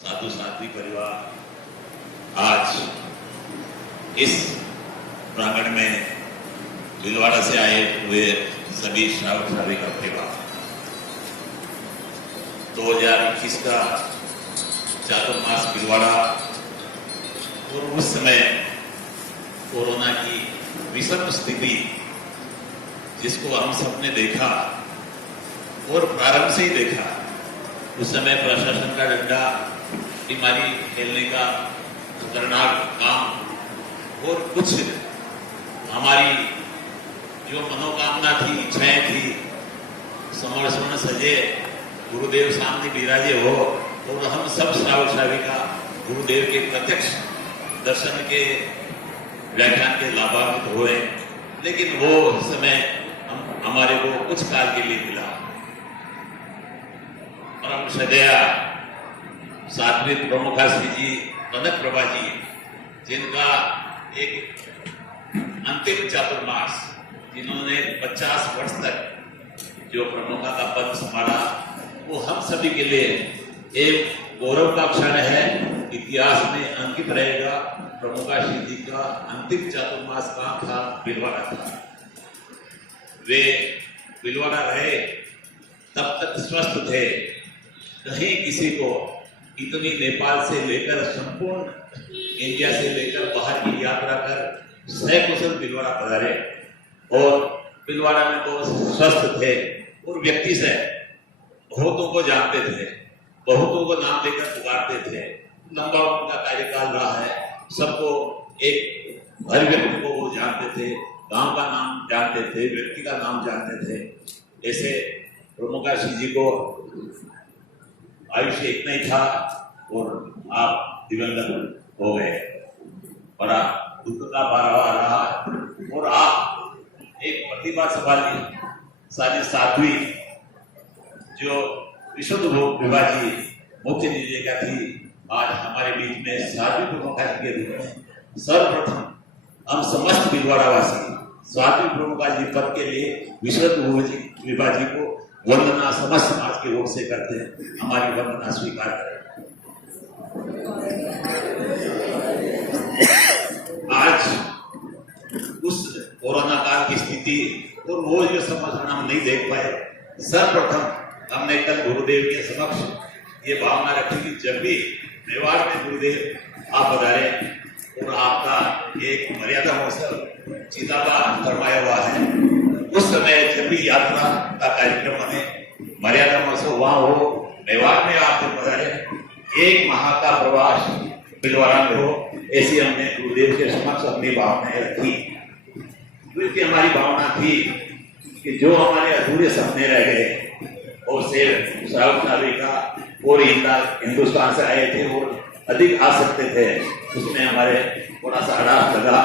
साधु साध्वी परिवार आज इस प्रांगण में भीलवाड़ा से आए हुए सभी श्रावक श्राविका परिवार 2021 का चातुर्मास भीलवाड़ा और उस समय कोरोना की विषम स्थिति जिसको हम सबने देखा और प्रारंभ से ही देखा। उस समय प्रशासन का डंडा, बीमारी फैलने का खतरनाक काम और कुछ हमारी जो मनोकामना थी, इच्छाएं थी, समर्पण सजे गुरुदेव सामने विराजे हो और हम सब श्रावक श्राविका गुरुदेव के प्रत्यक्ष दर्शन के व्याख्यान के लाभान्वित हुए। लेकिन वो समय हमारे को कुछ काल के लिए मिला। परम श्रद्धेय सात्विक प्रमुखा श्री जी कनक प्रभा जी, जिनका एक अंतिम चातुर्मास, जिन्होंने 50 वर्ष तक जो प्रमुखा का पद संभाला, वो हम सभी के लिए एक गौरव का क्षण है। इतिहास में अंकित रहेगा। प्रमुखा श्री जी का अंतिम चातुर्मास कहाँ था? भीलवाड़ा था। वे भीलवाड़ा रहे, तब तक स्वस्थ थे। कहीं किसी को इतनी नेपाल से लेकर संपूर्ण इंडिया से लेकर बाहर की यात्रा कर सकुशल भीलवाड़ा पधारे और भीलवाड़ा में बहुत स्वस्थ थे और व्यक्ति से बहुतों को जानते थे, बहुतों को नाम लेकर पुकारते थे। लंबा उनका कार्यकाल रहा है। सबको एक हर व्यक्ति को वो जानते थे, गांव का नाम जानते थे, व्यक्ति का नाम जानते थे। ऐसे प्रमुखा श्री जी को आयुष्य इतना ही था और आप दिवंगत हो गए। बड़ा दुख का बारवा रहा और आप एक प्रतिभा संभाली साध्वी जो विशुद्ध विभा जी मुख्य निदेशिका थी, आज हमारे बीच में साध्वी प्रमुखा जी के रूप में सर्वप्रथम हम समस्त भीलवाड़ावासी साध्वी प्रमुखा जी पद के लिए विशुद्ध विभा जी को वंदना समस्त समाज की ओर से करते हैं। हमारी वंदना स्वीकार करें। आज उस कोरोना काल की स्थिति और वो जो समर्थन हम नहीं देख पाए, सर्वप्रथम हमने कल गुरुदेव के समक्ष ये भावना रखी कि जब भी मेवाड़ में गुरुदेव आप पधारे और आपका एक मर्यादा महोत्सव चिताबा फरमाया हुआ है, उस समय जब भी यात्रा का कार्यक्रम हमें मर्यादा महोत्सव वहां हो, मेवाड़ में आप जब पधारे, एक माह का प्रवास भीलवाड़ा में हो, ऐसी हमने गुरुदेव के समक्ष अपनी भावनाएं रखी। क्योंकि हमारी भावना थी कि जो हमारे अधूरे सपने रह गए और सिर्फ श्रावक श्राविका और हिंदुस्तान से आए थे और अधिक आ सकते थे, उसमें हमारे थोड़ा सा हड़ास लगा।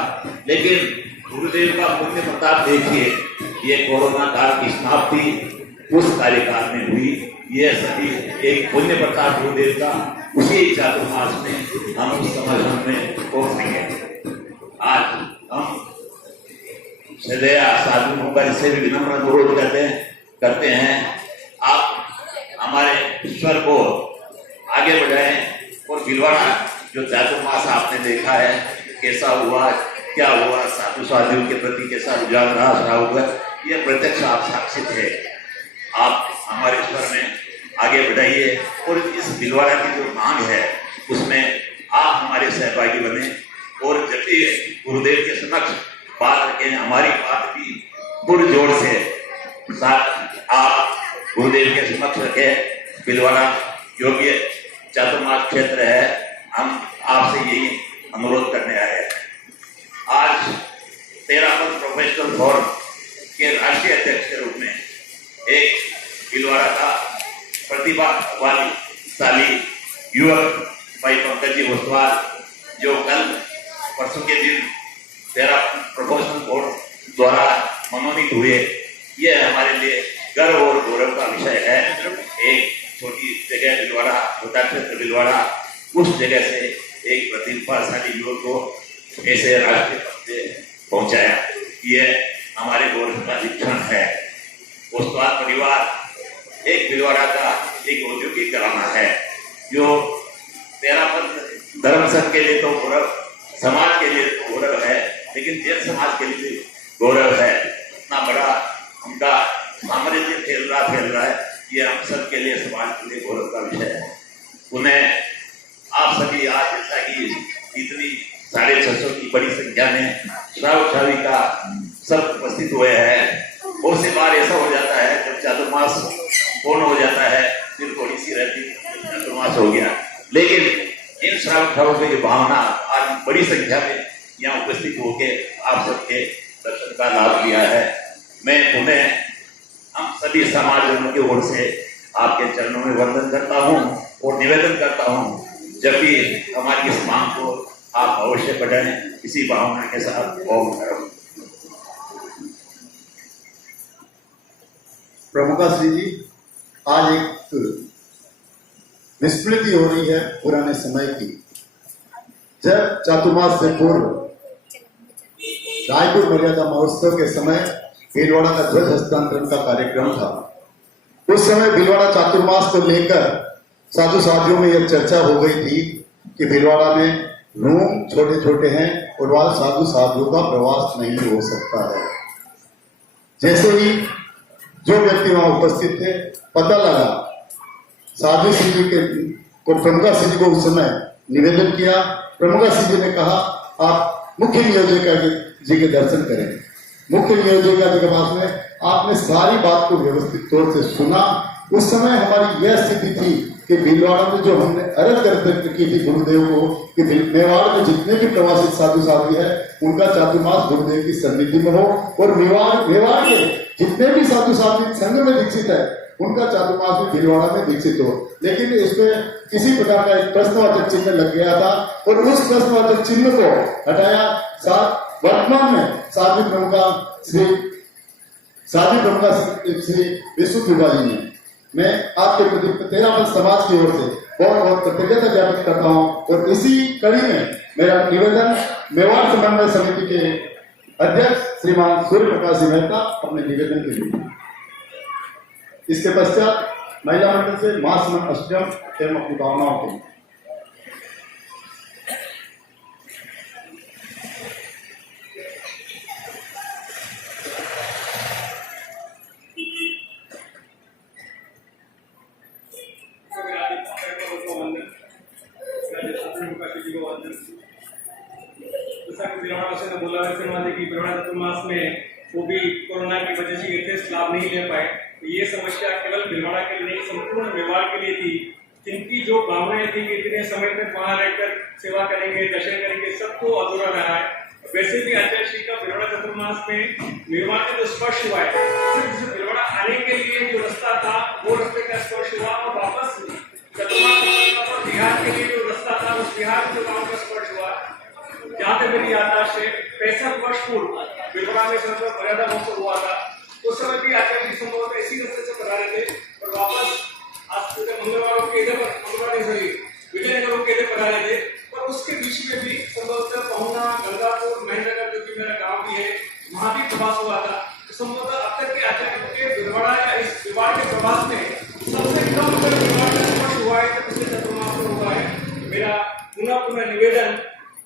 लेकिन गुरुदेव का पुण्य प्रताप देखिए, ये कोरोना काल की समाप्ति उस कार्यकाल में हुई। ये सभी एक पुण्य प्रताप गुरुदेव का उसी चातुर्मास में हम उस समझ में पहुंच सके। आज हम श्रद्धेय साधु प्रमुखा से भी विनम्र अनुरोध करते हैं, आप हमारे स्वर को आगे बढ़ाएं और भीलवाड़ा जो चातुर्मास आपने देखा है कैसा हुआ, क्या हुआ, साधु साध्वियों के प्रति कैसा रुझान रहा हुआ, यह प्रत्यक्ष आप साक्षी थे। आप हमारे स्वर में आगे बढ़ाइए और इस भीलवाड़ा की जो मांग है उसमें आप हमारे सहभागी बने और जब भी गुरुदेव के समक्ष बात रखें, हमारी बात भी पुरजोर से साथ आप गुरुदेव के समक्ष रखें। भीलवाड़ा योग्य चातुर्मास क्षेत्र है, हम आपसे यही अनुरोध करने आए हैं। आज 13वां प्रोफेशनल फोरम के राष्ट्रीय अध्यक्ष के रूप में एक भीलवाड़ा का प्रतिभाशाली युवक भाई पंकज जी ओसवाल, जो कल परसों के दिन 13 प्रोफेशनल फोरम द्वारा मनोनीत हुए, यह हमारे लिए गर्व और गौरव का विषय है। एक छोटी जगह भीलवाड़ा, छोटा क्षेत्र भीलवाड़ा, उस जगह से एक प्रतिभाशाली युवक को ऐसे राष्ट्रीय पद पे पहुंचाया, यह हमारे गौरव का क्षण है। ओसवाल परिवार एक भीलवाड़ा का एक औद्योगिक घराना है जो तेरा पंथ धर्म संघ के लिए तो गौरव, समाज के लिए तो गौरव है, लेकिन जैन समाज के लिए गौरव है। इतना बड़ा उनका साम्राज्य फैल रहा है, ये हम सब के लिए, समाज के लिए गौरव का विषय है। उन्हें आप सभी आज जैसा कि इतनी 650 की बड़ी संख्या में श्रावक श्राविका सब उपस्थित हुए हैं। बहुत सी बार ऐसा हो जाता है जब चातुर्मास पूर्ण हो जाता है, फिर थोड़ी सी रहती चातुर्मास हो गया, लेकिन इन श्रावक श्रावकों की भावना आज बड़ी संख्या में यहाँ उपस्थित होकर आप सबके दर्शन का लाभ लिया है। मैं पुनः हम सभी समाजजनों की ओर से आपके चरणों में वंदन करता हूँ और निवेदन करता हूँ, जब भी हमारी इस मांग को आप अवश्य बढ़ाएं, इसी भावना के साथ ओम करो। प्रमुखा श्री जी, आज एक विस्मृति हो रही है पुराने समय की। जब चातुर्मास से पूर्व रायपुर मर्यादा महोत्सव के समय भीलवाड़ा का ध्वज हस्तांतरण का कार्यक्रम था। उस समय भीलवाड़ा चातुर्मास को लेकर साधु साधियों में यह चर्चा हो गई थी कि भीलवाड़ा में रूम छोटे छोटे हैं और वहां साधु साधुओं का प्रवास नहीं हो सकता है। जैसे ही जो व्यक्ति वहां उपस्थित थे, पता लगा, साधु श्री जी को प्रमुखा श्री जी को उस समय निवेदन किया। प्रमुखा श्री जी ने कहा, आप मुख्य नियोजिका जी के दर्शन करें। मुख्य नियोजिका जी के पास में आपने सारी बात को व्यवस्थित तौर से सुना। उस समय हमारी यह स्थिति थी कि भीलवाड़ा में जो हमने अर्ज कर की थी गुरुदेव को कि मेवाड़ में जितने भी प्रवासी साधु साधु है उनका चातुर्मास गुरुदेव की सन्निधि में हो, और मेवाड़ के जितने भी साधु साधु संघ में दीक्षित है उनका चातुर्मास भी भीलवाड़ा में दीक्षित हो। लेकिन इसमें किसी प्रकार का एक प्रश्नवाचक चिन्ह लग गया था और उस प्रश्नवाचक चिन्ह को हटाया। वर्तमान में साध्वी प्रमुखा श्री विश्व कृपा जी ने, मैं आपके प्रति तेरा समाज की ओर से बहुत बहुत कृतज्ञता ज्ञापित करता हूँ। और इसी कड़ी में मेरा निवेदन मेवाड़ समन्वय समिति के अध्यक्ष श्रीमान सूर्य प्रकाश जी मेहता अपने निवेदन के लिए। इसके पश्चात महिला मंडल से महासमन अष्टम एवं अपनी भावनाओं के लिए। बोला वैसे माने कि भीलवाड़ा चातुर्मास में वो भी कोरोना की वजह से यथेष्ट लाभ नहीं ले पाए। तो ये समस्या केवल भीलवाड़ा के लिए, संपूर्ण मेवाड़ के लिए थी, जिनकी जो भावनाएं थी कि इतने समय तक वहां रहकर सेवा करेंगे, दर्शन करेंगे, सबको अधूरा रहा है। वैसे भी आचार्य श्री का भीलवाड़ा चातुर्मास में मेवाड़ का जो स्पर्श हुआ है, सिर्फ भीलवाड़ा आने के लिए जो रास्ता था वो रास्ते का स्पर्श हुआ, और वापस चातुर्मास बिहार के लिए जो रास्ता था उस बिहार के गाँव का स्पर्श हुआ। जहाँ तक मेरी याददाश्त है, 65 वर्ष पूर्व भीलवाड़ा में मर्यादा महोत्सव हुआ था। उस समय भी आचार्य जी संभवतः इसी रास्ते से पधारे थे और वापस आज मंगलवार के इधर विजयनगर के इधर पधारे थे। और उसके बीच में भी संभवतः पहुना, गंगापुर, महेंद्रगढ़ जो कि मेरा गांव भी है, वहां भी प्रवास हुआ था। तो संभवतः अब तक के आचार्य के भीलवाड़ा या इस भीलवाड़ के प्रवास में सबसे कम भीलवाड़ का स्पर्श हुआ है तो पिछले चातुर्मास में हुआ है। मेरा पुनः निवेदन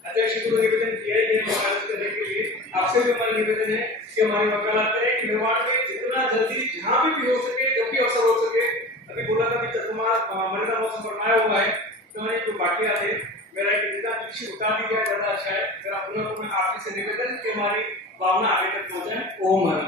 अध्यक्ष को निवेदन किया है वकालत करने के लिए। आपसे भी हमारा निवेदन है कि हमारी वकालत करें कि मेवाड़ में जितना जल्दी जहाँ भी हो सके, जब भी अवसर हो सके। अभी बोला था कि चातुर्मास मर्यादा महोत्सव बनाया हुआ है, तो हमारे जो बाकी आते मेरा एक जितना पीछे उठा दिया ज्यादा अच्छा है। मेरा पुनः आपसे निवेदन कि हमारी भावना आगे तक पहुंचाए। ओम हर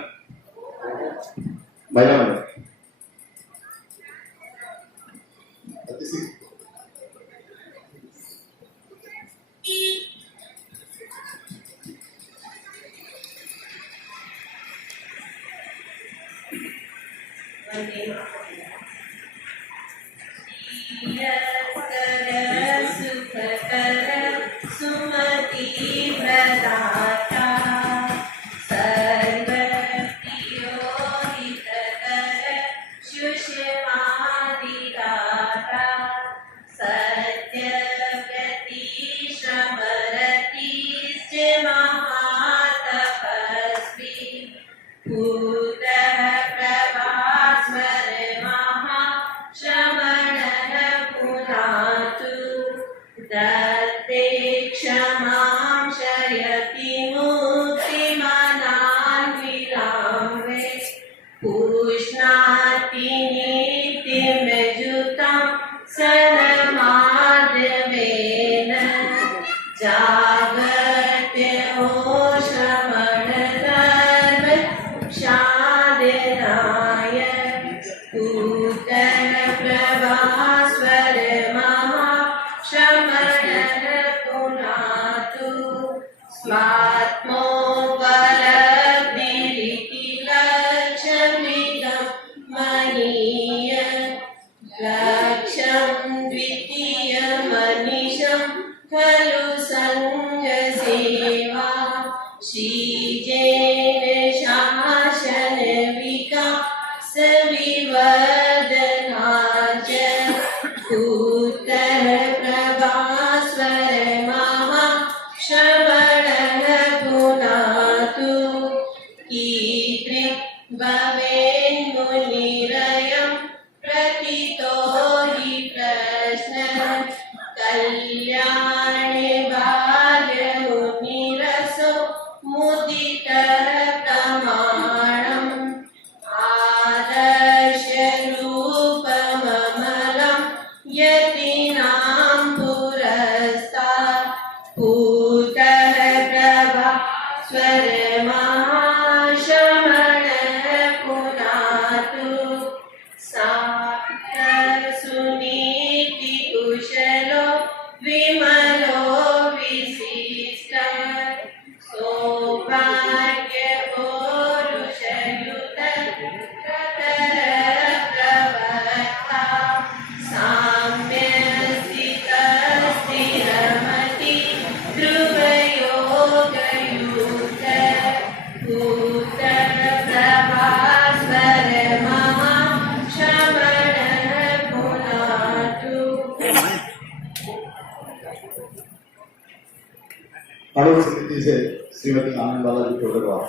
सुमति प्रदाता सर्व पूतः प्रभास्वर महाश्रमणः पुनातु स्वात्मोपलब्धिरिति लक्ष्यमिदं महीयम् लक्ष्यं द्वितीयमनिशं खलु सङ्गसेवा शीजेन शासन विकास विवर्धना च पूतः प्रभास्वर महाश्रवणः पुनातु कीदृक् भवेन्मुनिरयं प्रतितो हि प्रश्नः कल्याणे भाग्यमुनिरसो मुदितः प्रमाणम् आदर्शरूपममलं यतीनां पुरस्तात् पूतः प्रभास्वर महाश्रमणः पुनातु सुनीति कुशलो विमलो विशिष्टः सौभाग्य पौरुषयुत प्रवक्ता साम्य स्थिरमति ध्रुवयोगयुक्त पूतः प्रभास्वर महाश्रवणः पुनातु आलोक समिति से श्रीमती आनंद बाला जी टोडरवाल।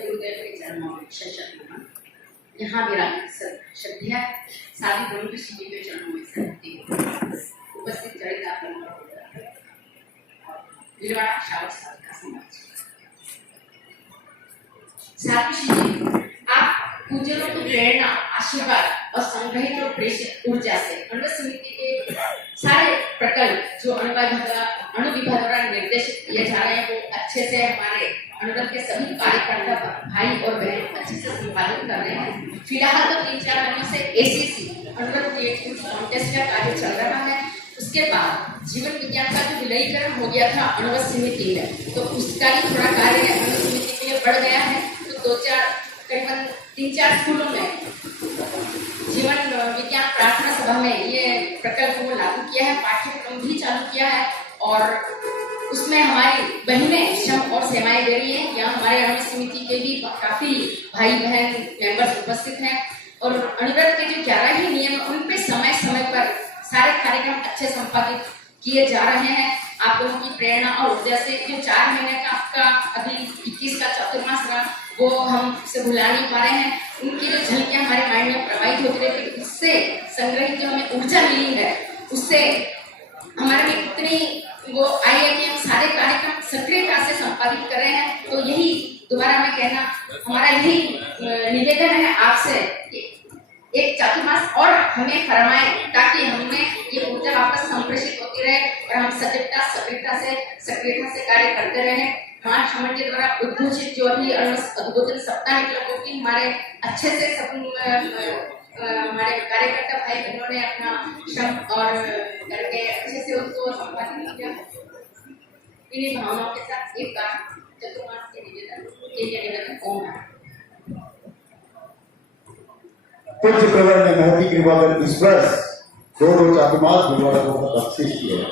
गुरुदेव के चरणों में शरण यहाँ विराजित श्रद्धा साधी ब्रह्म ऋषि जी के चरणों में शक्ति उपस्थित चरित विराट शावक साधका समाज साधी ऋषि जी, आप पूजनों को प्रेरणा आशीर्वाद और संग्रहित और प्रेषित ऊर्जा से अनुगत समिति के सारे प्रकल्प जो अणुविभाग द्वारा निर्देशित किए जा रहे हैं वो अच्छे से हमारे अनुगत के सभी कार्यकर्ता भाई और बहन अच्छे से संपादित कर रहे हैं। फिलहाल तो 3-4 दिनों से एसीसी अनुगत क्रिएटिव कॉन्टेस्ट का कार्य चल रहा है। उसके बाद जीवन विज्ञान का जो विलयीकरण हो गया था अनुगत समिति में, तो उसका भी थोड़ा कार्य अनुगत समिति के लिए बढ़ गया है। तो करीबन 3-4 स्कूलों में जीवन विज्ञान प्रार्थना सभा में ये प्रकल्प को लागू किया है, पाठ्यक्रम भी चालू किया है और उसमें हमारी बहनें श्रम और सेवाएं दे रही हैं। यहाँ हमारे अनुगत समिति के भी काफी भाई बहन मेंबर्स उपस्थित हैं और अनुगत के जो 11 ही नियम उन पे समय समय पर सारे कार्यक्रम अच्छे संपादित किए जा रहे हैं। आप लोगों की प्रेरणा और ऊर्जा से जो 4 महीने का आपका अभी 21 का चतुर्मास रहा वो हम से भुला नहीं पा रहे हैं। उनकी जो झलकियां हमारे माइंड में प्रवाहित होती रहती है, उससे संग्रहित जो हमें ऊर्जा मिली है उससे हमारे में इतनी वो आई है कि हम सारे कार्यक्रम सक्रियता से संपादित कर रहे हैं। तो यही दोबारा मैं कहना हमारा यही निवेदन है आपसे कि एक चातुर्मास और हमें फरमाएं ताकि हमें ये ऊर्जा वापस संप्रेषित होती रहे और हम सक्रियता से कार्य करते रहे। हमारे समाज के द्वारा उद्घोषित जो अभी उद्घोषण सप्ताह निकला वो भी हमारे अच्छे से सब हमारे कार्यकर्ता भाई बहनों ने अपना श्रम और करके अच्छे से उसको संपादित किया। इन्हीं भावनाओं के साथ एक बार चतुर्मास के निवेदन ओम है। पूज्य प्रवर ने महती कृपाकर इस वर्ष 2 चातुर्मास भिलवाड़ा को बख्शिश किया है।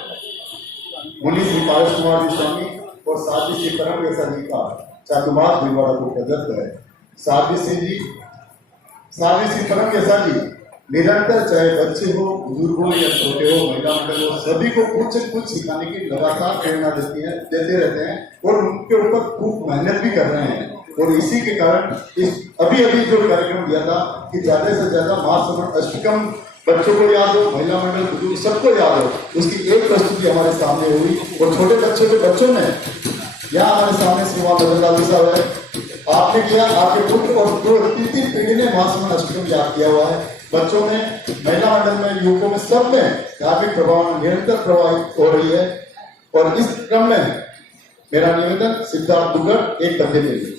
मुनि श्री पारस कुमार जी स्वामी और साध्वी श्री परम व्यसा जी का चातुर्मास भिलवाड़ा को प्रदत्त है। साध्वी श्री परम व्यसा जी निरंतर चाहे बच्चे हो, बुजुर्ग हो या छोटे हो, महिला मंडल हो, सभी को कुछ न कुछ सिखाने की लगातार प्रेरणा देते रहते हैं और उनके ऊपर खूब मेहनत भी कर रहे हैं। और इसी के कारण इस अभी जो कार्यक्रम दिया था कि ज्यादा से ज्यादा महासमण अष्टकम बच्चों को याद हो, महिला मंडल बुजुर्ग सबको याद हो, उसकी एक प्रस्तुति हमारे सामने हुई। और छोटे बच्चों ने यहाँ हमारे सामने श्रीमान नंदलाल साहब है, आपने किया, आपके पुत्र और 2-3 पीढ़ी ने महासमण अष्टकम याद किया हुआ है। बच्चों में, महिला मंडल में, युवकों में, सब में धार्मिक प्रभाव निरंतर प्रभावित हो रही है। और इस क्रम में मेरा निवेदन सिद्धार्थ दुगर एक बंदे के लिए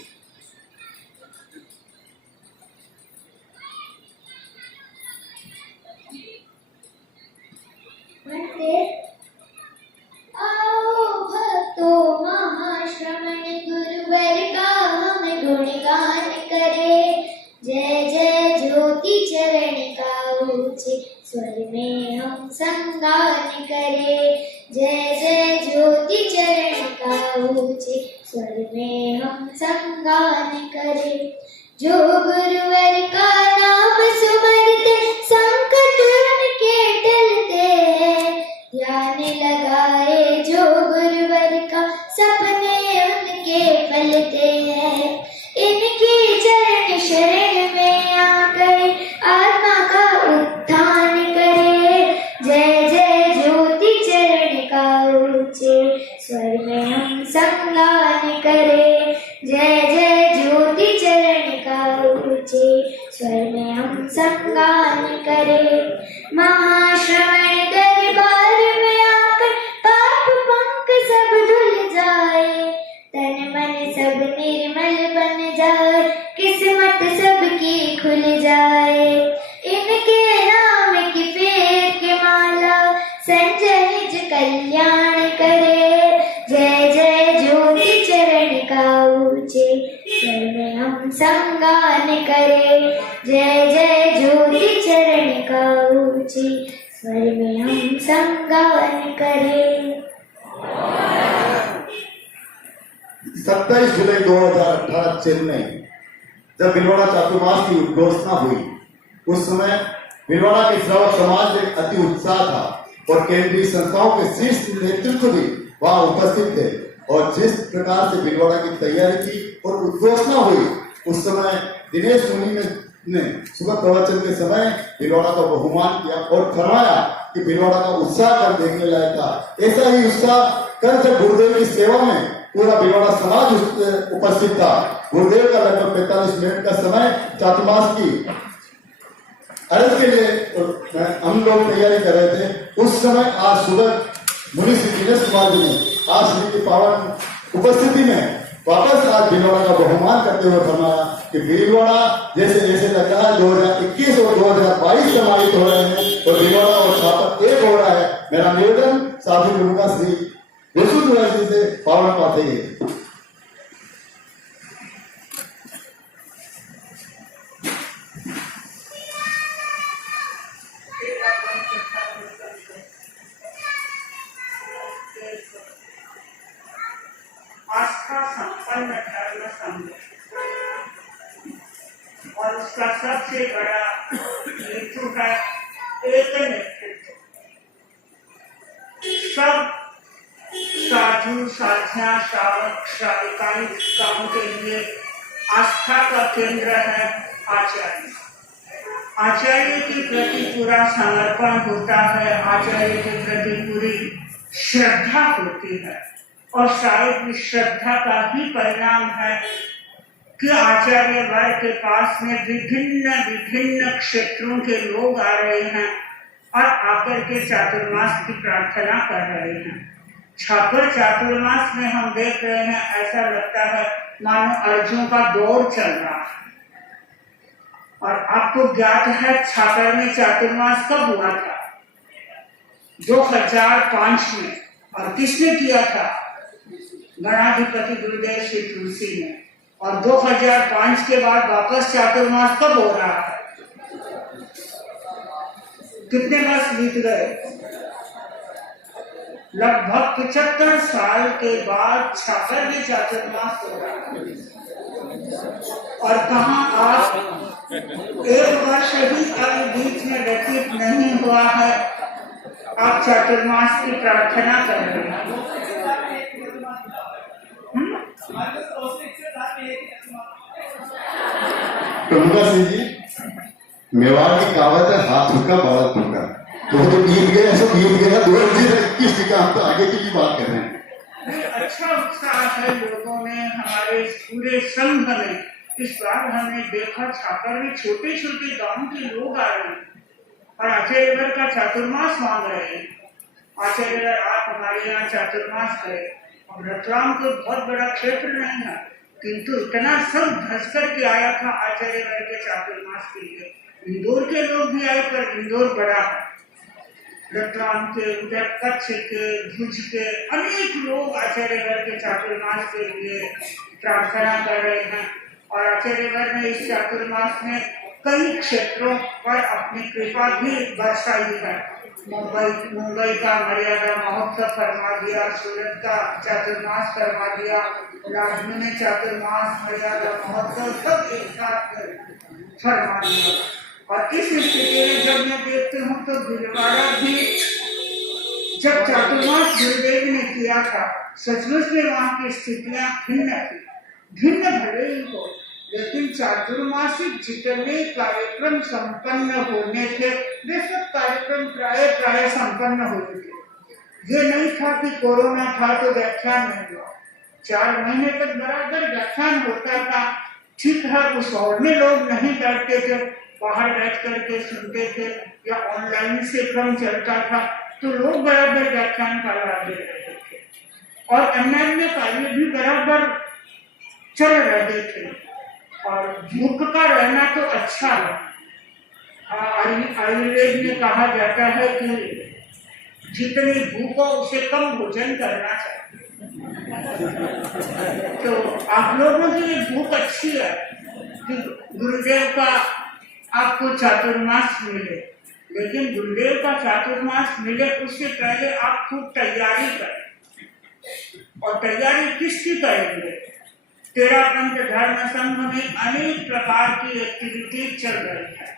करे। जय जय ज्योति चरणिका ऊंचे स्वर में हम संगान करे। जय जय ज्योति चरणिका ऊंचे स्वर में हम संगान करे। जो गुरुवर का नाम सुमरते संकट उनके टलते हैं। ध्यान लगाए जो गुरुवर का सपने उनके फलते हैं। इनकी चरण शरण में आकर आत्मा का उत्थान करे। जय जय ज्योति चरण का ऊंचे स्वर में हम संगान करे। जय जय ज्योति चरण का ऊंचे स्वर में हम संगान करे। महाश्रवण दरबार में आकर पाप पंख सब धुल जाए। तन मन सब निर्मल बन जाए। किस्मत सबकी खुल जाए। इनके नाम की फेर के माला संजय निज कल्याण करे। जय जय ज्योति चरण का ऊंचे स्वर में हम संगान करे। जय जय ज्योति चरण का ऊंचे स्वर में हम संगान करे। 27 जुलाई 2018 चेन्नई जब भीलवाड़ा चातुर्मास की उद्घोषणा हुई, उस समय भीलवाड़ा के श्रावक समाज में अति उत्साह था और केंद्रीय संस्थाओं के शीर्ष नेतृत्व भी वहां उपस्थित थे। और जिस प्रकार से भीलवाड़ा की तैयारी थी और उद्घोषणा हुई, उस समय दिनेश मुनि ने सुबह प्रवचन के समय भीलवाड़ा का बहुमान किया और फरमाया कि भीलवाड़ा का उत्साह कर देखने लायक था। ऐसा ही उत्साह कल जब गुरुदेव की सेवा में पूरा भीलवाड़ा समाज उपस्थित था। गुरुदेव का लगभग 45 मिनट का समय चातुर्मास की अर्घ के लिए हम लोग तैयारी कर रहे थे। उस समय आज सुबह मुनि श्री दिनेश कुमार जी ने आज श्री की पावन उपस्थिति में वापस आज भीलवाड़ा का बहुमान करते हुए फरमाया कि भीलवाड़ा जैसे जैसे लग रहा है 2021 और 2022 समाहित हो रहे हैं और भीलवाड़ा और छापर एक हो रहा है। मेरा निवेदन साधु गुरु का श्री जी से पावन पाते ही आस्था संपन्न धर्म संघ और उसका सबसे बड़ा हेतु है एक नेतृत्व। सब साधु साध्या श्रावक श्राविकाएं कामों के लिए आस्था का केंद्र है आचार्य। आचार्य के प्रति पूरा समर्पण होता है। आचार्य के प्रति पूरी श्रद्धा होती है और शायद इस श्रद्धा का ही परिणाम है कि आचार्य वर्ग के पास में विभिन्न विभिन्न क्षेत्रों के लोग आ रहे हैं और आकर के चातुर्मास की प्रार्थना कर रहे हैं। छापर चातुर्मास में हम देख रहे हैं, ऐसा लगता है मानो अर्जुन का दौर चल रहा है। और आपको ज्ञात है छापर में चातुर्मास कब हुआ था? 2005 में। और किसने किया था? गणाधिपति गुरुदेव श्री तुलसी ने। और 2005 के बाद वापस चातुर्मास कब हो रहा है? कितने वर्ष बीत गए? लगभग 75 साल के बाद छापर में चातुर्मास हो रहा है। और कहाँ आप एक वर्ष ही अभी बीच में व्यतीत नहीं हुआ है, आप चातुर्मास की प्रार्थना कर रहे हैं। प्रमुखा सिंह जी, मेवाड़ की कहावत है हाथ थूका बाड़ा थूका, तो वो तो बीत गए, सब बीत गया। 2021 का हम तो आगे की भी बात कर रहे हैं। अच्छा उत्साह है लोगों में, हमारे पूरे संघ में। इस बार हमने देखा छापर में छोटे छोटे गांव के लोग आ रहे हैं और आचार्य का चातुर्मास मांग रहे हैं। आचार्य आप हमारे यहाँ चातुर्मास करें। और रतलाम तो बहुत बड़ा क्षेत्र नहीं है, किंतु इतना सब धस करके आया था आचार्य के चातुर्मास के लिए। इंदौर के लोग भी आए, पर इंदौर बड़ा है। रतलाम के, उधर कच्छ के, भुज के अनेक लोग आचार्य के चातुर्मास के लिए प्रार्थना कर रहे हैं। और आचार्यवर ने इस चातुर्मास में कई क्षेत्रों पर अपनी कृपा भी बरसाई है। मुंबई का मर्यादा महोत्सव फरमा दिया, सूरत का चातुर्मास फरमा दिया, लाजमी ने चातुर्मास मर्यादा महोत्सव सब एक साथ फरमा दिया। और इस स्थिति में जब मैं देखती हूँ तो भीलवाड़ा भी जब चातुर्मास गुरुदेव ने किया था, सचमुच में वहाँ की स्थितियाँ भिन्न थी। भिन्न भले ही हो, लेकिन चातुर्मासिक जितने कार्यक्रम संपन्न होने थे वे सब कार्यक्रम प्राय संपन्न हुए थे। ये नहीं था कि कोरोना था तो व्याख्यान नहीं हुआ। 4 महीने तक बराबर व्याख्यान होता था। ठीक है, उस हॉल में लोग नहीं बैठते थे, बाहर बैठ करके सुनते थे या ऑनलाइन से क्रम चलता था तो लोग बराबर व्याख्यान करवा दे रहे थे और अन्य कार्य भी बराबर चल रहे थे। और भूख का रहना तो अच्छा है। आयुर्वेद में कहा जाता है कि जितनी भूख हो उसे कम भोजन करना चाहिए। तो आप लोगों की ये भूख अच्छी है कि गुरुदेव का आपको चातुर्मास मिले, लेकिन गुरुदेव का चातुर्मास मिले उससे पहले आप खूब तैयारी करें। और तैयारी किसकी करेंगे? तेरा पंथ धर्म संघ में अनेक प्रकार की एक्टिविटी चल रही है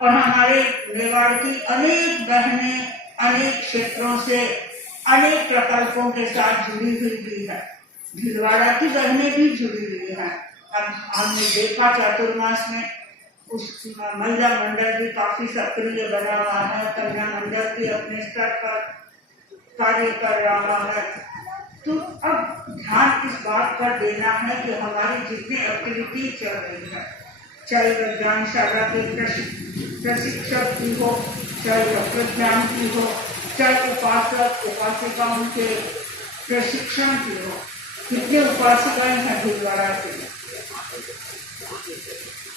और हमारे मेवाड़ की अनेक बहनें अनेक क्षेत्रों से अनेक प्रकल्पों के साथ जुड़ी हुई भी है। भीलवाड़ा की बहनें भी जुड़ी हुई हैं। अब हमने देखा चातुर्मास में उस महिला मंडल भी काफी सक्रिय बना हुआ है, कन्या मंडल भी अपने स्तर पर कार्य कर रहा है। तो अब ध्यान इस बात पर देना है कि हमारी जितनी एक्टिविटी चल रही है, चाहे विज्ञानशाला के प्रशिक्षक की हो, चाहे तत्वज्ञान की हो, चाहे उपासक उपासिकाओं के प्रशिक्षण की हो, कितने उपासिकाएं हैं भीलवाड़ा से?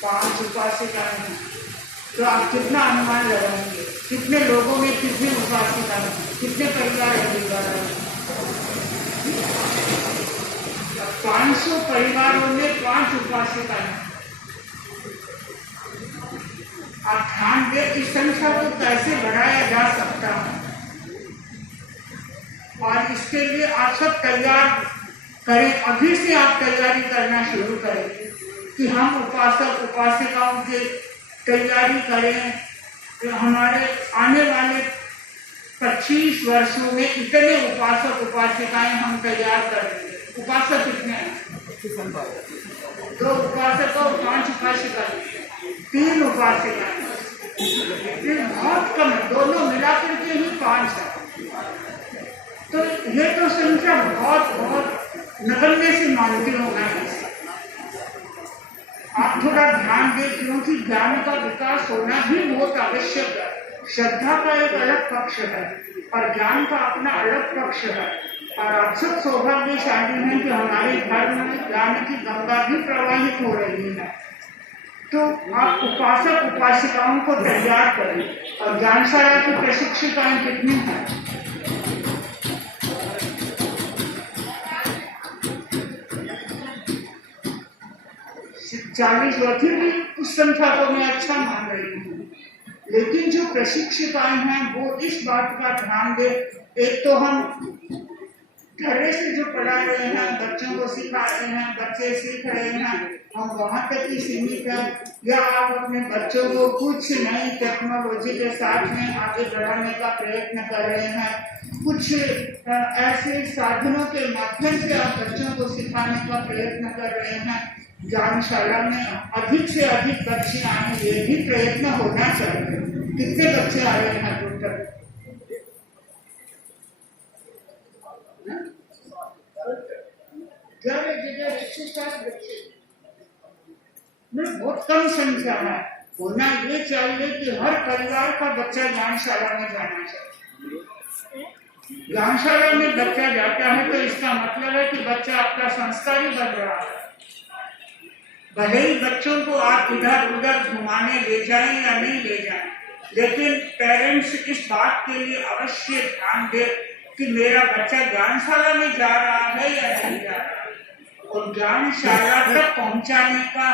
5 उपासिकाएं हैं। तो आप कितना अनुमान लगाएंगे कितने लोगों में कितनी उपासिकाएं हैं, कितने परिवार है भीलवाड़ा में? 500 परिवारों में 5 उपासिकाएं हैं। आप ध्यान दें इस संख्या को कैसे बढ़ाया जा सकता है और इसके लिए आप सब तैयार करें। अभी से आप तैयारी करना शुरू करें कि हम उपासक उपासिकाओं की तैयारी करें। तो हमारे आने वाले 25 वर्षों में इतने उपासक उपासिकाएं हम तैयार करेंगे। उपासक कितने हैं? 2 उपासक और 5 उपासिकाएं, 3 उपासिकाएं, बहुत कम है। दोनों मिलाकर के ही 5 है। तो ये तो संख्या बहुत बहुत नगण्य से मानती हूँ मैं। आप थोड़ा ध्यान दें क्योंकि ज्ञान का विकास होना भी बहुत आवश्यक है। श्रद्धा का एक अलग पक्ष है और ज्ञान का अपना अलग पक्ष है। और आप सब सौभाग्यशाली हैं कि हमारे धर्म में ज्ञान की गंगा भी प्रवाहित हो रही है। तो आप उपासक उपासिकाओं को तैयार करें। और ज्ञानशाला की प्रशिक्षिकाएं कितनी हैं? 40 वही भी उस संख्या को मैं अच्छा मान रही हूँ। लेकिन जो प्रशिक्षिकाएं हैं वो इस बात का ध्यान दे, एक तो हम घरे से जो पढ़ा रहे हैं, बच्चों को सिखा रहे हैं, बच्चे सीख रहे हैं, हम वहाँ तक ही सीमित हैं या आप अपने बच्चों को कुछ नई टेक्नोलॉजी के साथ में आगे बढ़ाने का प्रयत्न कर रहे हैं। कुछ ऐसे साधनों के माध्यम से आप बच्चों को सिखाने का प्रयत्न कर रहे हैं। ज्ञानशाला में अधिक से अधिक बच्चे आए, ये भी प्रयत्न होना चाहिए। कितने बच्चे आ रहे हैं टोटल? जगह 160 बच्चे बहुत कम संख्या है। होना ये चाहिए कि हर परिवार का बच्चा ज्ञानशाला में जाना चाहिए। ज्ञानशाला में बच्चा जाता है तो इसका मतलब है कि बच्चा आपका संस्कारी बन रहा है। भले ही बच्चों को आप इधर उधर घुमाने ले जाएं या नहीं ले जाएं, लेकिन पेरेंट्स इस बात के लिए अवश्य ध्यान दें कि मेरा बच्चा ज्ञानशाला में जा रहा है या नहीं जा रहा है। और ज्ञानशाला तक पहुंचाने का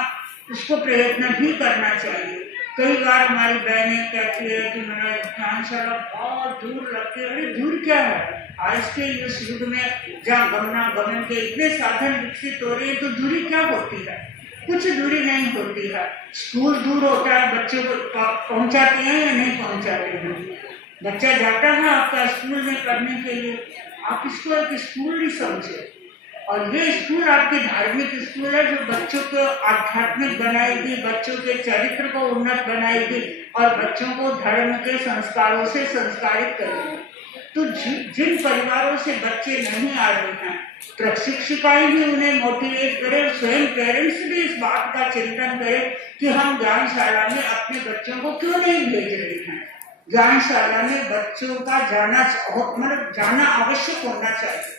उसको प्रयत्न भी करना चाहिए। कई बार हमारी बहनें कहती है कि मेरा ज्ञानशाला बहुत दूर लगती है। अरे दूर क्या है, आज के इस युग में जहाँ गमनागमन के इतने साधन विकसित हो रहे हैं तो दूरी क्या होती है, कुछ दूरी नहीं होती है। स्कूल दूर होता है, बच्चों को पहुंचाते हैं या नहीं पहुंचाते हैं। बच्चा जाता है आपका स्कूल में पढ़ने के लिए, आप इसको एक स्कूल ही समझे, और ये स्कूल आपके धार्मिक स्कूल है जो बच्चों को आध्यात्मिक बनाएगी, बच्चों के चरित्र को उन्नत बनाएगी और बच्चों को धर्म के संस्कारों से संस्कारित करेगी। तो जिन परिवारों से बच्चे नहीं आ रहे हैं, प्रशिक्षिकाएं भी उन्हें मोटिवेट करें, स्वयं पेरेंट्स भी इस बात का चिंतन करें कि हम ज्ञानशाला में अपने बच्चों को क्यों नहीं भेज रहे हैं। ज्ञानशाला में बच्चों का जाना आवश्यक होना चाहिए,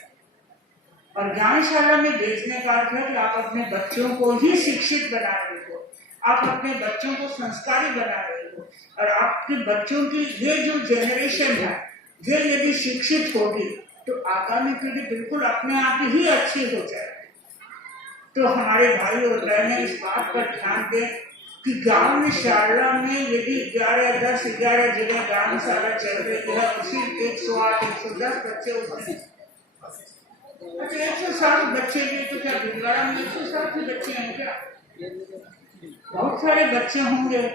और ज्ञानशाला में भेजने का अर्थ है कि आप अपने बच्चों को ही शिक्षित बना रहे हो, आप अपने बच्चों को संस्कारी बना रहे हो, और आपके बच्चों की ये जो जनरेशन है ये यदि शिक्षित होगी तो आगामी पीढ़ी बिल्कुल अपने आप ही अच्छी हो जाएगी। तो हमारे भाई और बहनें इस बात पर ध्यान दें कि ज्ञानशाला में यदि 11 जगह ज्ञानशाला चल रही है, उसी 108 110 बच्चे उसमें, अच्छा 160 बच्चे भी, तो क्या भीलवाड़ा में 160 ही बच्चे हैं क्या? बहुत सारे बच्चे होंगे।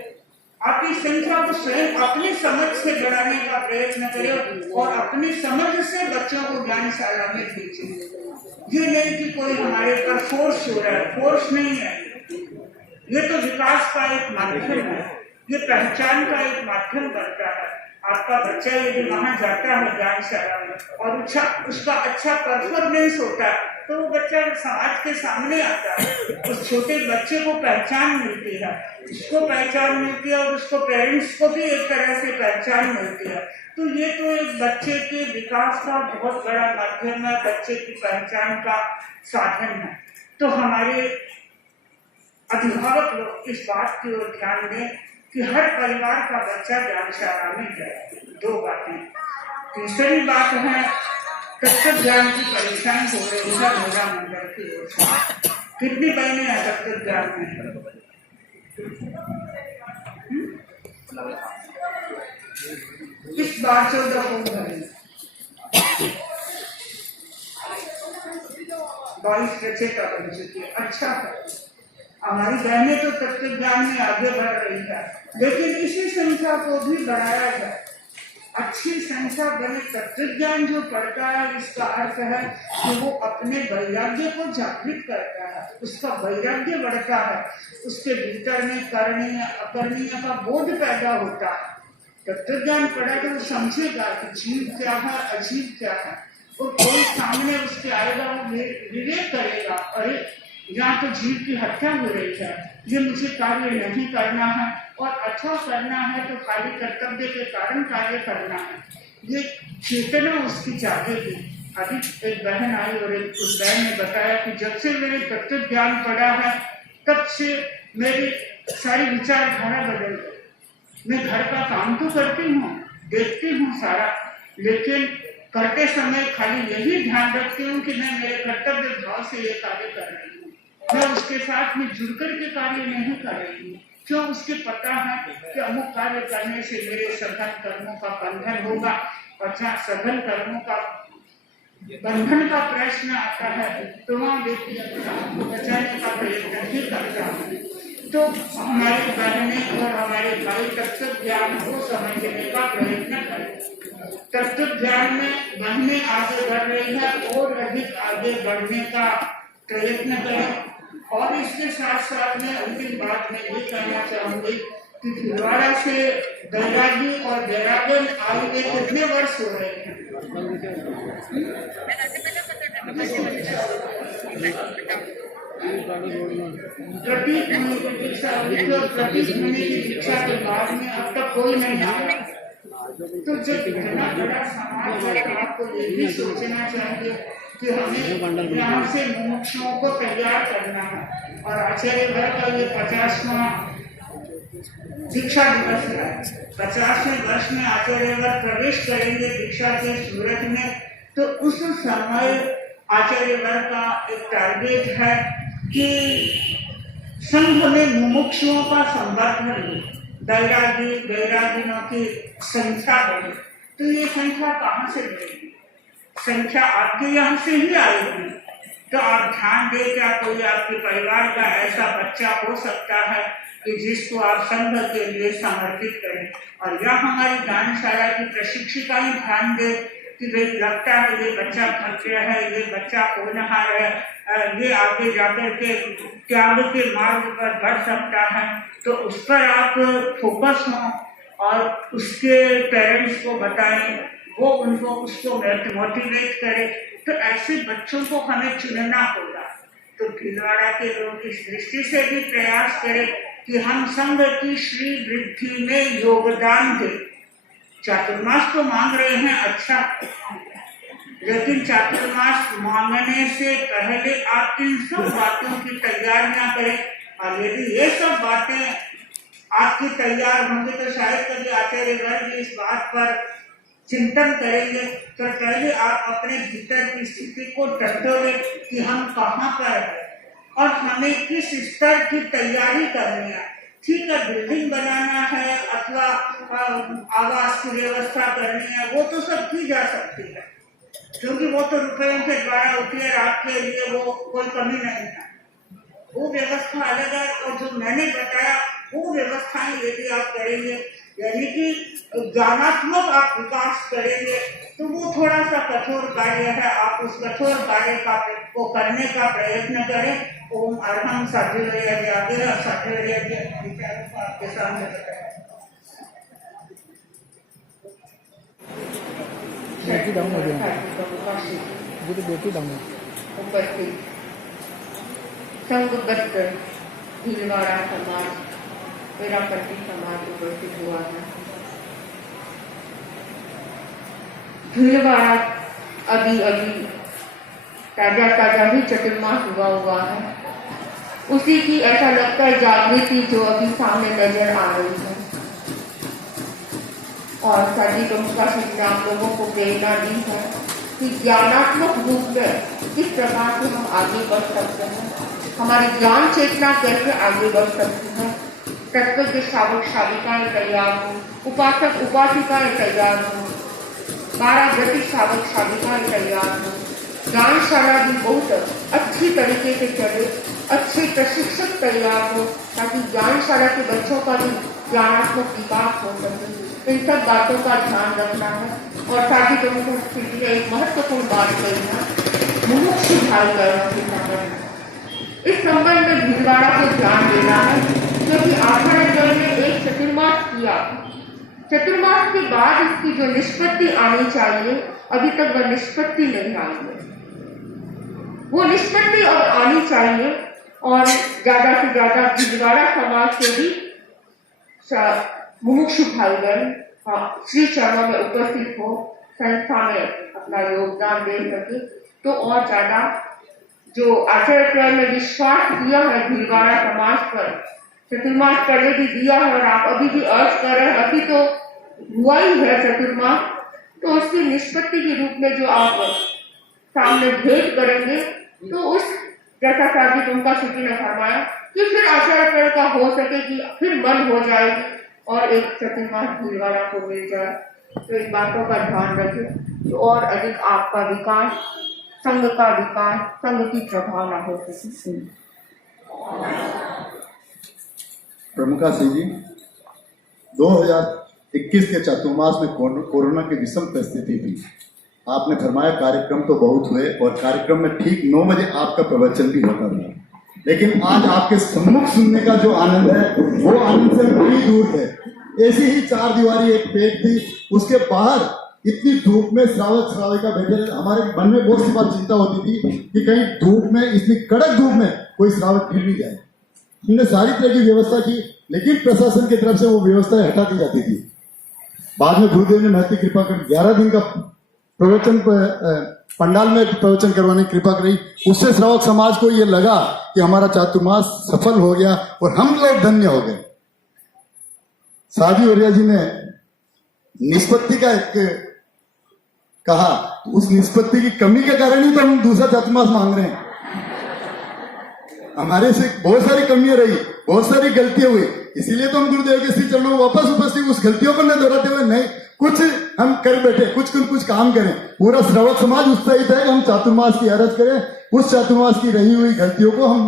आप इस संख्या को स्वयं अपनी समझ से बढ़ाने का प्रयत्न करें और अपनी समझ से बच्चों को ज्ञानशाला में भेजें। ये नहीं कि कोई हमारे पर फोर्स हो रहा है, फोर्स नहीं है, ये तो विकास का एक माध्यम है, ये पहचान का एक माध्यम बनता है। आपका बच्चा यदि वहां जाता है ज्ञानशाला में और उसका अच्छा परफॉर्मेंस होता है तो वो बच्चा समाज के सामने आता है, उस छोटे बच्चे को पहचान मिलती है, उसको पहचान मिलती है और उसको पेरेंट्स को भी एक तरह से पहचान मिलती है। तो ये तो एक बच्चे के विकास का बहुत बड़ा माध्यम है, बच्चे की पहचान का साधन है। तो हमारे अभिभावक लोग इस बात की ओर ध्यान दें कि हर परिवार का बच्चा ज्ञानशाला में जाए। 2 बातें। तीसरी बात है तत्व ज्ञान की परीक्षाएं हो रही है महिला मंडल की ओर से। कितनी बहनें हैं तत्व ज्ञान में? इस बार 14 हो गए, 22 बच्चे बन चुकी है। अच्छा है, हमारी बहनें तो तत्व ज्ञान में आगे बढ़ रही है, लेकिन इसी संख्या को भी बढ़ाया जाए, अच्छी संख्या बने। तत्व ज्ञान जो पढ़ता है इसका अर्थ है कि वो अपने वैराग्य को जागृत करता है, उसका वैराग्य बढ़ता है, उसके भीतर में करणीय अकरणीय का बोध पैदा होता है। तत्व ज्ञान पढ़ा तो वो समझेगा कि जीव क्या है, अजीव क्या है, और कोई सामने उसके आएगा वो विवेक करेगा, अरे यहाँ तो जीव की हत्या हो रही है, ये मुझे कार्य नहीं करना है, और अच्छा करना है तो खाली कर्तव्य के कारण कार्य करना है, ये चेतना उसकी जागेगी। अभी एक बहन आई और उस बहन ने बताया कि जब से मैंने तत्व ज्ञान पढ़ा है तब से मेरी सारी विचारधारा बदल गई। मैं घर का काम तो करती हूँ, देखती हूँ सारा, लेकिन करते समय खाली यही ध्यान रखती हूँ कि मैं मेरे कर्तव्य भाव से ये कार्य कर रही हूँ, मैं उसके साथ में जुड़कर के कार्य नहीं कर रही हूँ। क्यों? उसके पता है कि अमुक कार्य करने से मेरे सघन कर्मों का बंधन होगा, और जहाँ सघन कर्मों का बंधन का प्रश्न आता है तो वहाँ व्यक्ति आपको बचाने का प्रयत्न भी करता है। तो हमारी बहनें और हमारे भाई तत्व ज्ञान को समझने का प्रयत्न करें। तत्व ज्ञान में बहनें आगे बढ़ रही है और अधिक आगे बढ़ने का प्रयत्न करें। और इसके साथ साथ में अंतिम बात में ये कहना चाहूंगी कि भीलवाड़ा से बैरागी और बैरागन आए हुए कितने वर्ष हो रहे हैं? प्रतीक होने की दीक्षा के बाद में अब तक कोई नहीं आया। तो जब इतना बड़ा समाज है आपको ये भी सोचना चाहिए कि हमें यहाँ से मुमुक्षुओं को तैयार करना है। और आचार्य भर का ये 50वां दीक्षा दिवस है। 50वें वर्ष में आचार्य भर प्रवेश करेंगे दीक्षा के सूरत में, तो उस समय आचार्य वर्ग का एक टारगेट है कि संघ में मुमुक्षुओं का संवर्धन हो, वैरागियों की संख्या बढ़े। तो ये संख्या कहाँ से बढ़ेगी? संख्या आपके यहाँ से ही आएगी। तो आप ध्यान दें, क्या कोई आपके परिवार का ऐसा बच्चा हो सकता है कि जिसको आप संघ के लिए समर्पित करें? और यह हमारी दानशाला की प्रशिक्षिकाएं ध्यान दे कि भाई लगता है ये बच्चा खर्चे है, ये बच्चा होनहार है, ये आगे जाकर के त्याग के मार्ग पर बढ़ सकता है, तो उस पर आप फोकस हों और उसके पेरेंट्स को बताएं, वो उसको मोटिवेट करे। तो ऐसे बच्चों को हमें चुनना होगा। तो भीलवाड़ा के लोग इस दृष्टि से भी प्रयास करें कि हम संघ की श्री वृद्धि में योगदान दें। चातुर्मास तो मांग रहे हैं, अच्छा, लेकिन चातुर्मास मांगने से पहले आप इन सब बातों की तैयारियां करें। और यदि ये सब बातें आपकी तैयार होंगी तो शायद कभी आचार्य वर्ग इस बात पर चिंतन करेंगे। तो पहले आप अपने भीतर की स्थिति को टटोले कि हम कहाँ पर हैं और हमें किस स्तर की तैयारी करनी है। ठीक है, बिल्डिंग बनाना है अथवा आवास की व्यवस्था करनी है, वो तो सब की जा सकती है, क्योंकि वो तो रुपयों के द्वारा होती है, आपके लिए वो कोई कमी नहीं है। वो व्यवस्था अलग है। और जो मैंने बताया वो व्यवस्थाएं यदि आप करेंगे, यानी कि ज्ञानात्मक आप विकास करेंगे, तो वो थोड़ा सा कठोर कार्य है। आप उस कठोर कार्य को करने का प्रयत्न करें। ओम अरहम साध्य आगे आपके सामने बताया। उपस्थित संघबद्ध भीलवाड़ा समाज, वेरापट्टी समाज उपस्थित हुआ है। भीलवाड़ा अभी ताजा ही चतुर्मास हुआ है। उसी की ऐसा लगता है जागृति जो अभी सामने नजर आ रही है। और साजी का संग्राम लोगों को प्रेरणा दी है कि ज्ञानात्मक रूप में किस प्रकार से हम आगे बढ़ सकते हैं, हमारी ज्ञान चेतना कैसे आगे बढ़ सकती है। तत्व के शावक शाविकाएं तैयार हों, उपासक उपासिकाएं तैयार हों, 12 गति शावक शाविकाएं तैयार हों। ज्ञानशाला भी बहुत अच्छी तरीके से चले, अच्छे प्रशिक्षक तैयार हो, ताकि ज्ञानशाला के बच्चों का भी ज्ञानात्मक विकास हो सके। इन सब बातों का ध्यान रखना है। और साथी स्थिति ने एक महत्वपूर्ण बात कही है, मुमुक्षु भाई बहनों के संबंध में। इस संबंध में भीलवाड़ा को ध्यान देना है, क्योंकि आचार्य ने एक चतुर्मास किया। चतुर्मास के बाद इसकी जो निष्पत्ति आनी चाहिए, अभी तक वह निष्पत्ति नहीं आई है। वो निष्पत्ति अब आनी चाहिए और ज्यादा से ज्यादा भीलवाड़ा समाज से भी मुमुक्षु भाई बहन श्री चरणों में उपस्थित हो, संस्था में अपना योगदान दे सके, तो और ज्यादा जो आचार्य ने विश्वास दिया है भीलवाड़ा समाज पर, चतुर्मास पहले भी दिया है और आप अभी भी अर्ज कर रहे हैं, अभी तो हुआ ही है चतुर्मास, तो उसकी निष्पत्ति के रूप में जो आप सामने भेंट करेंगे, तो उस जैसा साधी उनका श्रुति ने फरमाया कि फिर आचार्य का हो सके कि फिर मन हो जाएगी और एक चतुर्मास भीलवाड़ा को मिल जाए। तो इन बातों का ध्यान रखें तो और अधिक आपका विकास, संघ का विकास, संघ की प्रभावना हो सके। प्रमुखा सिंह जी, 2021 के चातुर्मास में कोरोना की विषम परिस्थिति थी। आपने फरमाया कार्यक्रम तो बहुत हुए और कार्यक्रम में ठीक 9 बजे आपका प्रवचन भी होता था, लेकिन आज आपके सम्मुख सुनने का जो आनंद है वो आनंद से बड़ी दूर है। ऐसी ही 4 दीवारी एक पेट थी, उसके बाहर इतनी धूप में श्रावक श्राविका बैठे। हमारे मन में बहुत सी बात चिंता होती थी कि कहीं धूप में, इतनी कड़क धूप में कोई श्रावक गिर नहीं जाए। हमने सारी तरह की व्यवस्था की, लेकिन प्रशासन की तरफ से वो व्यवस्थाएं हटा दी जाती थी। बाद में गुरुदेव ने महती कृपा कर 11 दिन का प्रवचन पंडाल में प्रवचन करवाने की कृपा करी। उससे श्रावक समाज को ये लगा कि हमारा चातुर्मास सफल हो गया और हम लोग धन्य हो गए। साधी वरिया जी ने निष्पत्ति का एक कहा उस निष्पत्ति की कमी के कारण ही तो हम दूसरा चातुर्मास मांग रहे हैं। हमारे से बहुत सारी कमियां रही, बहुत सारी गलतियां हुई, इसीलिए तो हम गुरुदेव के श्री चरणों में वापस उपस्थित, उस गलतियों को न दोहराते हुए नहीं कुछ हम कर बैठे, कुछ काम करें। पूरा श्रवक समाज उत्साहित है कि हम चातुर्मास की आरज करें, उस चातुर्मास की रही हुई गलतियों को हम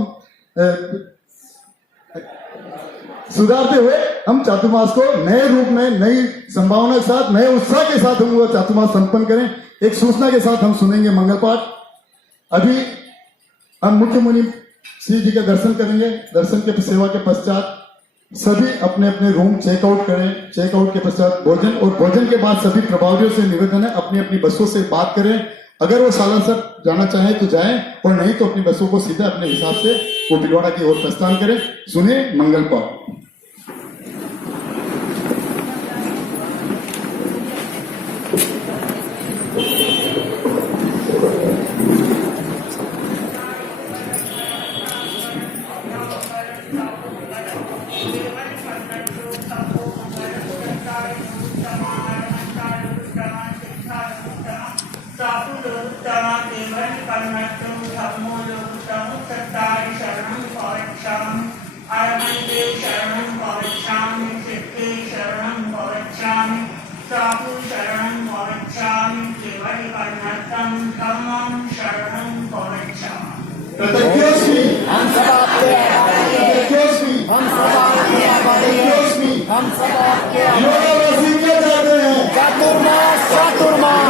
सुधारते हुए हम चातुर्मास को नए रूप में, नई संभावना के साथ, नए उत्साह के साथ हम वो चातुर्मास संपन्न करें। एक सूचना के साथ हम सुनेंगे मंगल पाठ। अभी हम मुख्य मुनि श्री जी का दर्शन करेंगे। दर्शन के सेवा के पश्चात सभी अपने अपने रूम चेकआउट करें। चेकआउट के पश्चात भोजन, और भोजन के बाद सभी प्रभावियों से निवेदन है अपनी अपनी बसों से बात करें। अगर वो सालासर जाना चाहे तो जाएं, और नहीं तो अपनी बसों को सीधा अपने हिसाब से वो भीलवाड़ा की ओर प्रस्थान करें। सुने मंगल पाठ। हम सब आपके चातुर्मास चातुर्मास